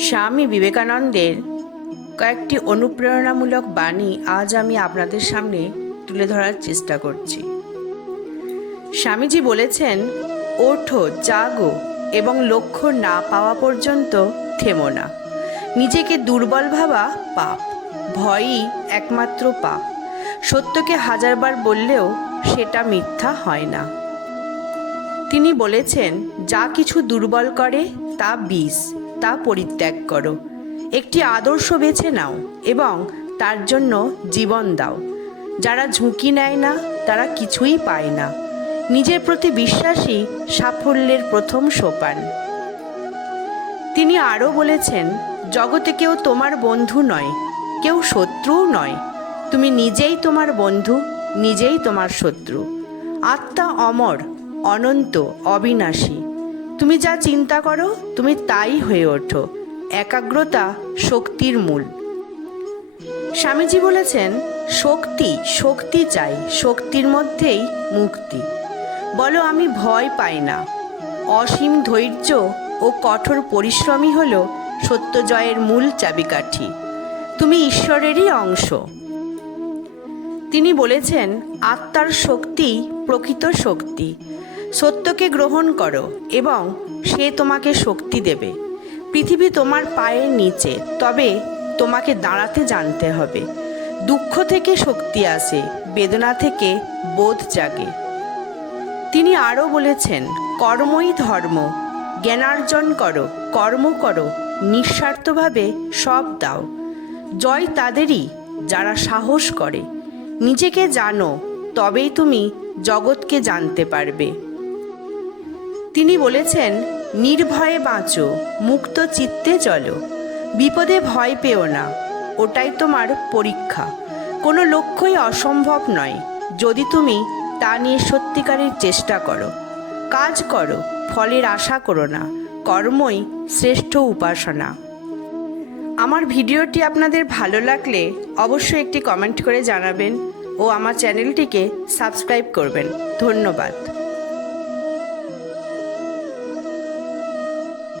স্বামী বিবেকানন্দের কয়েকটি অনুপ্রেরণামূলক বাণী আজ আমি আপনাদের সামনে তুলে ধরার চেষ্টা করছি। স্বামীজি বলেছেন, ওঠো, জাগো এবং লক্ষ্য না পাওয়া পর্যন্ত থেমো না। নিজেকে দুর্বল ভাবা পাপ, ভয়ই একমাত্র পাপ। সত্যকে হাজারবার বললেও সেটা মিথ্যা হয় না। তিনি বলেছেন, যা কিছু দুর্বল করে তা বিষ, তা পরিত্যাগ করো। একটি আদর্শ বেছে নাও এবং তার জন্য জীবন দাও। যারা ঝুঁকি নেয় না তারা কিছুই পায় না। নিজের প্রতি বিশ্বাসই সাফল্যের প্রথম সোপান। তিনি আরও বলেছেন, জগতে কেউ তোমার বন্ধু নয়, কেউ শত্রুও নয়। তুমি নিজেই তোমার বন্ধু, নিজেই তোমার শত্রু। আত্মা অমর, অনন্ত, অবিনাশী। তুমি যা চিন্তা করো তুমি তাই হয়ে ওঠো। একাগ্রতা শক্তির মূল। স্বামীজি বলেছেন, শক্তি চাই, শক্তির মধ্যেই মুক্তি। বলো আমি ভয় পাই না। অসীম ধৈর্য ও কঠোর পরিশ্রমই হল সত্য জয়ের মূল চাবিকাঠি। তুমি ঈশ্বরেরই অংশ। তিনি বলেছেন, আত্মার শক্তি প্রকৃত শক্তি। সত্যকে গ্রহণ করো এবং সে তোমাকে শক্তি দেবে। পৃথিবী তোমার পায়ের নিচে, তবে তোমাকে দাঁড়াতে জানতে হবে। দুঃখ থেকে শক্তি আসে, বেদনা থেকে বোধ জাগে। তিনি আরও বলেছেন, কর্মই ধর্ম। জ্ঞানার্জন করো, কর্ম করো, নিঃস্বার্থভাবে সব দাও। জয় তাদেরই যারা সাহস করে। নিজেকে জানো, তবেই তুমি জগৎকে জানতে পারবে। তিনি বলেছেন, নির্ভয়ে বাঁচো, মুক্ত চিত্তে চলো। বিপদে ভয় পেও না, ওটাই তোমার পরীক্ষা। কোনো লক্ষ্যই অসম্ভব নয় যদি তুমি তা নিয়ে সত্যিকারের চেষ্টা করো। কাজ করো, ফলের আশা করো না। কর্মই শ্রেষ্ঠ উপাসনা। আমার ভিডিওটি আপনাদের ভালো লাগলে অবশ্যই একটি কমেন্ট করে জানাবেন ও আমার চ্যানেলটিকে সাবস্ক্রাইব করবেন। ধন্যবাদ।